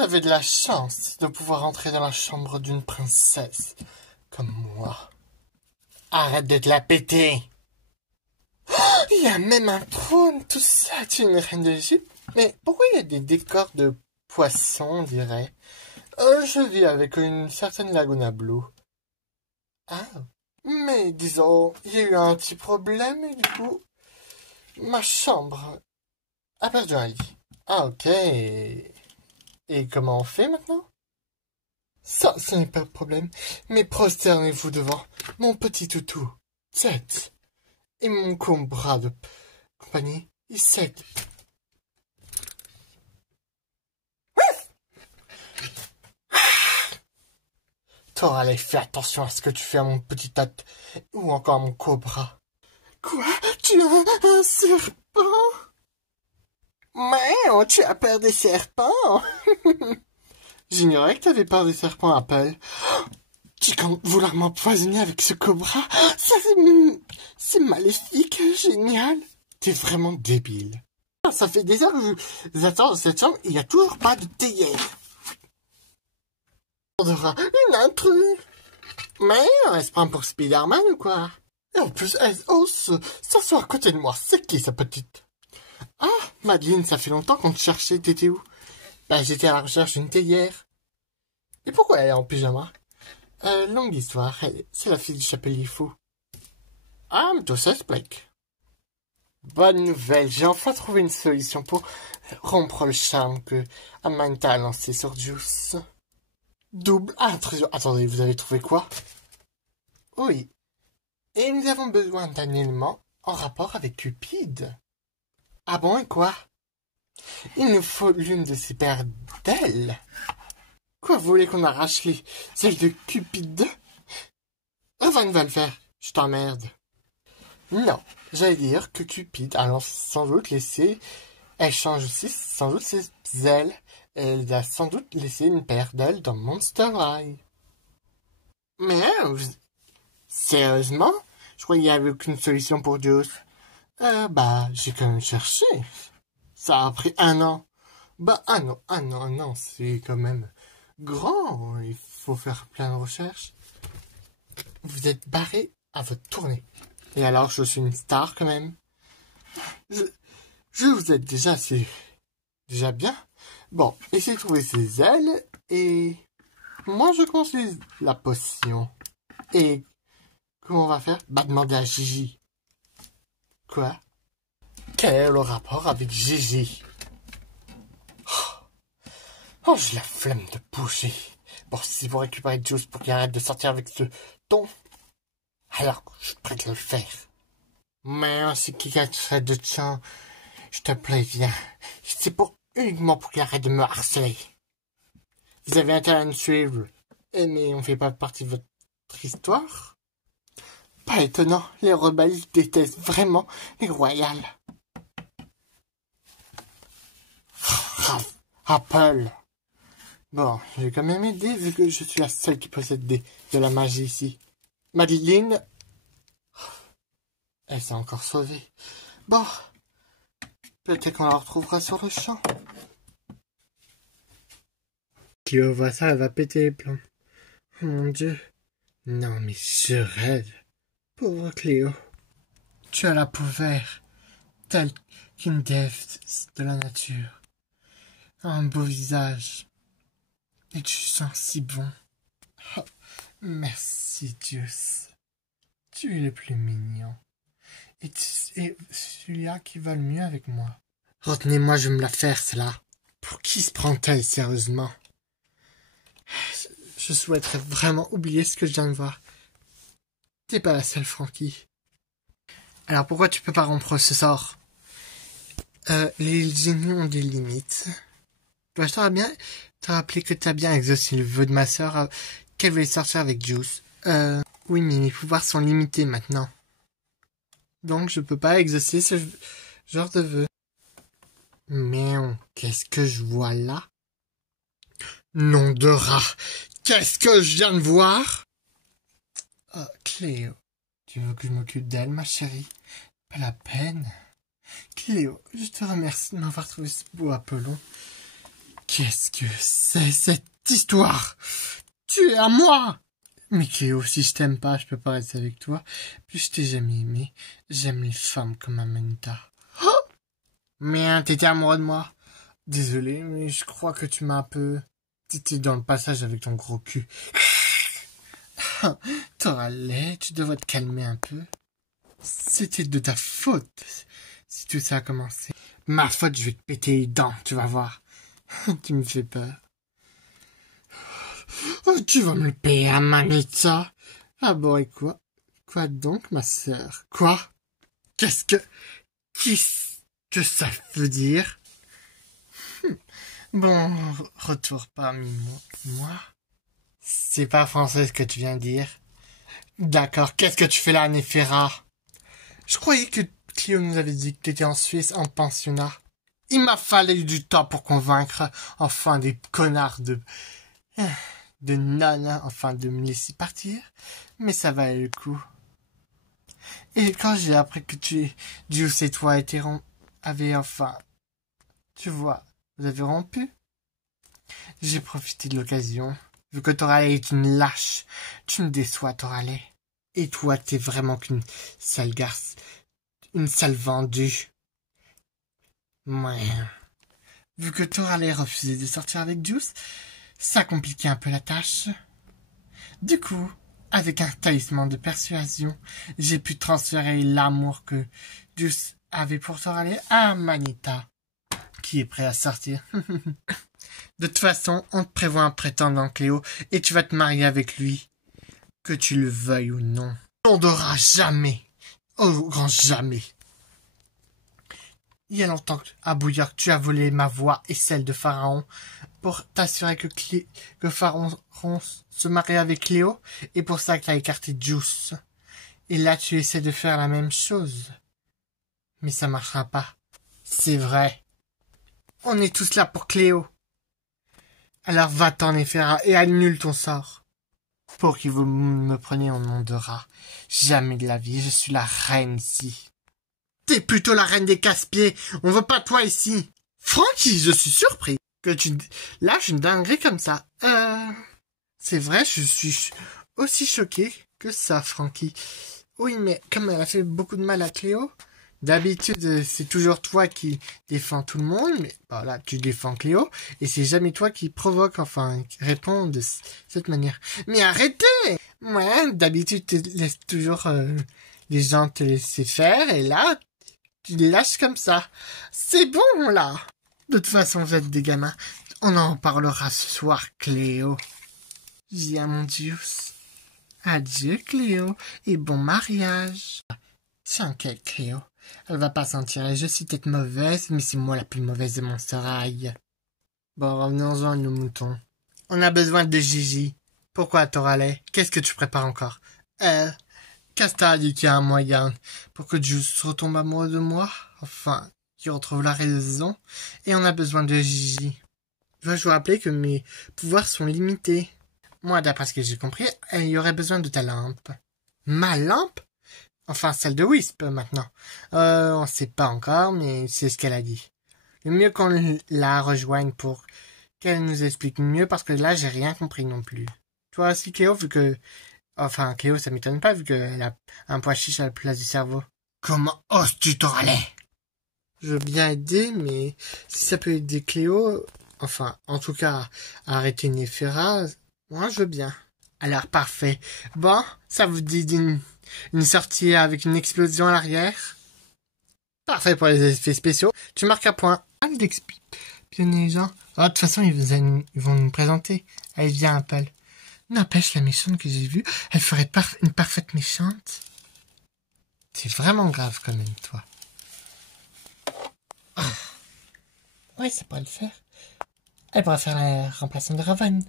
avez de la chance de pouvoir entrer dans la chambre d'une princesse comme moi. Arrête de te la péter. Il y a même un trône, tout ça, tu es une reine d'Égypte. Mais pourquoi il y a des décors de poissons, on dirait? Je vis avec une certaine Laguna Blue. Ah, mais disons, il y a eu un petit problème et du coup, ma chambre a perdu un lit. Ah, ok. Et comment on fait maintenant? Ça, ce n'est pas le problème. Mais prosternez-vous devant mon petit toutou, Tête, et mon bras de compagnie, Issei. Toi, allez, fais attention à ce que tu fais à mon petit tête, ou encore à mon cobra. Quoi? Tu as un serpent? Mais tu as peur des serpents? J'ignorais que tu avais peur des serpents, Apple. Tu comptes vouloir m'empoisonner avec ce cobra? Ça, c'est maléfique, génial. T'es vraiment débile. Ça fait des heures que j'attends dans cette chambre, il n'y a toujours pas de théière. On aura une intruse. Mais elle se prend pour Spider-Man ou quoi? Et en plus, elle ose s'asseoir à côté de moi. C'est qui, sa petite? Ah, Madeleine, ça fait longtemps qu'on te cherchait. T'étais où? Ben, j'étais à la recherche d'une théière. Et pourquoi elle est en pyjama? Longue histoire. C'est la fille du chapelier fou. Ah, mais tout ça s'explique. Bonne nouvelle, j'ai enfin trouvé une solution pour rompre le charme que Amanda a lancé sur Juice. Double intrusion. Attendez, vous avez trouvé quoi? Oui. Et nous avons besoin d'un élément en rapport avec Cupide. Ah bon, et quoi? Il nous faut l'une de ses paires d'ailes. Quoi, vous voulez qu'on arrache les ailes de Cupide? Van va le faire. Je t'emmerde. Non, j'allais dire que Cupide a sans doute laissé... Elle change aussi sans doute ses ailes. Elle a sans doute laissé une paire d'ailes dans Monster High. Mais sérieusement? Je croyais qu'il n'y avait aucune solution pour Juice. J'ai quand même cherché. Ça a pris 1 an. Un an, c'est quand même grand. Il faut faire plein de recherches. Vous êtes barré à votre tournée. Et alors, je suis une star quand même. Je vous aide déjà, c'est déjà bien. Bon, essayez de trouver ses ailes et moi je construis la potion. Et comment on va faire? Demander à Gigi. Quoi? Quel est le rapport avec Gigi? Oh, j'ai la flemme de bouger. Bon, si vous récupérez Juice pour qu'il arrête de sortir avec ce ton, alors je suis prêt à le faire. Mais c'est qui a fait de chant? Je te préviens, c'est uniquement pour qu'il arrête de me harceler. Vous avez intérêt à me suivre, mais on fait pas partie de votre histoire? Pas étonnant, les rebelles détestent vraiment les royales. Apple. Bon, j'ai quand même aidé vu que je suis la seule qui possède de la magie ici. Madeleine, elle s'est encore sauvée. Bon, peut-être qu'on la retrouvera sur le champ. Cléo voit ça, elle va péter les plombs. Oh mon Dieu. Non mais je rêve. Pauvre Cléo. Tu as la peau verte, telle qu'une déesse de la nature. Un beau visage. Et tu sens si bon. Oh, merci Juice. Tu es le plus mignon. Et celui-là qui va le mieux avec moi. Retenez-moi, je vais me la faire, celle-là. Pour qui se prend-elle sérieusement? Je souhaiterais vraiment oublier ce que je viens de voir. T'es pas la seule, Frankie. Alors pourquoi tu peux pas rompre ce sort? Les génies ont des limites. Je t'aurais bien te rappeler que t'as bien exaucé le vœu de ma sœur qu'elle voulait sortir avec Juice. Oui, mais mes pouvoirs sont limités maintenant. Donc je peux pas exaucer ce genre de vœu. Mais qu'est-ce que je vois là? Nom de rat! Qu'est-ce que je viens de voir? Oh, Cléo, tu veux que je m'occupe d'elle, ma chérie? Pas la peine. Cléo, je te remercie de m'avoir trouvé ce beau Apollon. Qu'est-ce que c'est cette histoire? Tu es à moi! Mais Cléo, si je t'aime pas, je peux pas rester avec toi. Puis je t'ai jamais aimé. J'aime les femmes comme Amanita. Oh! Mais t'étais amoureux de moi. Désolé, mais je crois que tu m'as un peu... T'étais dans le passage avec ton gros cul. T'auras l'air, tu devrais te calmer un peu. C'était de ta faute, si tout ça a commencé. Ma faute, je vais te péter les dents, tu vas voir. Tu me fais peur. Oh, tu vas me le payer, Amanita. Ah bon, et quoi? Quoi donc, ma sœur? Quoi? Qu'est-ce que ça veut dire? Bon, retour parmi moi. C'est pas français ce que tu viens de dire. D'accord, qu'est-ce que tu fais là, Néphera? Je croyais que Cléo nous avait dit que tu étais en Suisse en pensionnat. Il m'a fallu du temps pour convaincre, enfin, des connards de nonnes, enfin, de me laisser partir. Mais ça valait le coup. Et quand j'ai appris que Juice et toi avaient enfin, tu vois, vous avez rompu. J'ai profité de l'occasion. Vu que Toralei est une lâche, tu me déçois, Toralei. Et toi, t'es vraiment qu'une sale garce, une sale vendue. Ouais. Vu que Toralei refusait de sortir avec Juice, ça compliquait un peu la tâche. Du coup, avec un talisman de persuasion, j'ai pu transférer l'amour que Juice avait pour Toralei à Amanita, qui est prêt à sortir. De toute façon, on te prévoit un prétendant, Cléo, et tu vas te marier avec lui. Que tu le veuilles ou non. On n'aura jamais. Au grand jamais. Il y a longtemps à Bouillard, tu as volé ma voix et celle de Pharaon pour t'assurer que Pharaon se marie avec Cléo, et pour ça que tu as écarté Juice. Et là, tu essaies de faire la même chose. Mais ça marchera pas. C'est vrai. On est tous là pour Cléo. Alors va-t'en, Néphera, et annule ton sort. Pour que vous me preniez en nom de rat. Jamais de la vie, je suis la reine ici. T'es plutôt la reine des casse-pieds, on veut pas toi ici. Francky, je suis surpris que tu lâches une dinguerie comme ça. C'est vrai, je suis aussi choqué que ça, Francky. Oui, mais comme elle a fait beaucoup de mal à Cléo, d'habitude, c'est toujours toi qui défends tout le monde, mais voilà, tu défends Cléo, et c'est jamais toi qui provoque, enfin, qui répond de cette manière. Mais arrêtez! Ouais, d'habitude, tu laisses toujours les gens te laisser faire, et là, tu les lâches comme ça. C'est bon, là! De toute façon, vous êtes des gamins. On en parlera ce soir, Cléo. Viens, mon Dieu. Adieu, Cléo, et bon mariage. Tiens, quelle Cléo. Elle va pas s'en tirer. Je suis peut-être mauvaise, mais c'est moi la plus mauvaise de mon serail. Bon, revenons-en à nos moutons. On a besoin de Gigi. Pourquoi, Toralei? Qu'est-ce que tu prépares encore? Casta dit qu'il y a un moyen pour que Juice retombe amoureux de moi. Enfin, qu'il retrouve la raison. Et on a besoin de Gigi. Dois-je vous rappeler que mes pouvoirs sont limités? Moi, d'après ce que j'ai compris, il y aurait besoin de ta lampe. Ma lampe? Enfin, celle de Wisp, maintenant. On sait pas encore, mais c'est ce qu'elle a dit. Le mieux qu'on la rejoigne pour qu'elle nous explique mieux, parce que là, j'ai rien compris non plus. Toi aussi, Cléo, vu que... Enfin, Cléo, ça m'étonne pas, vu qu'elle a un pois chiche à la place du cerveau. Comment oses-tu, Toralei? Je veux bien aider, mais si ça peut aider Cléo... Enfin, en tout cas, à arrêter Néphera, moi, je veux bien. Alors, parfait. Bon, ça vous dit une sortie avec une explosion à l'arrière? Parfait pour les effets spéciaux. Tu marques un point. Allez, d'expionner les gens. Oh, de toute façon, ils vont nous présenter. Allez, viens, Apple. N'empêche, la méchante que j'ai vue, elle ferait une parfaite méchante. C'est vraiment grave quand même, toi. Ah. Ouais, ça pourrait le faire. Elle pourrait faire la remplaçante de Raven.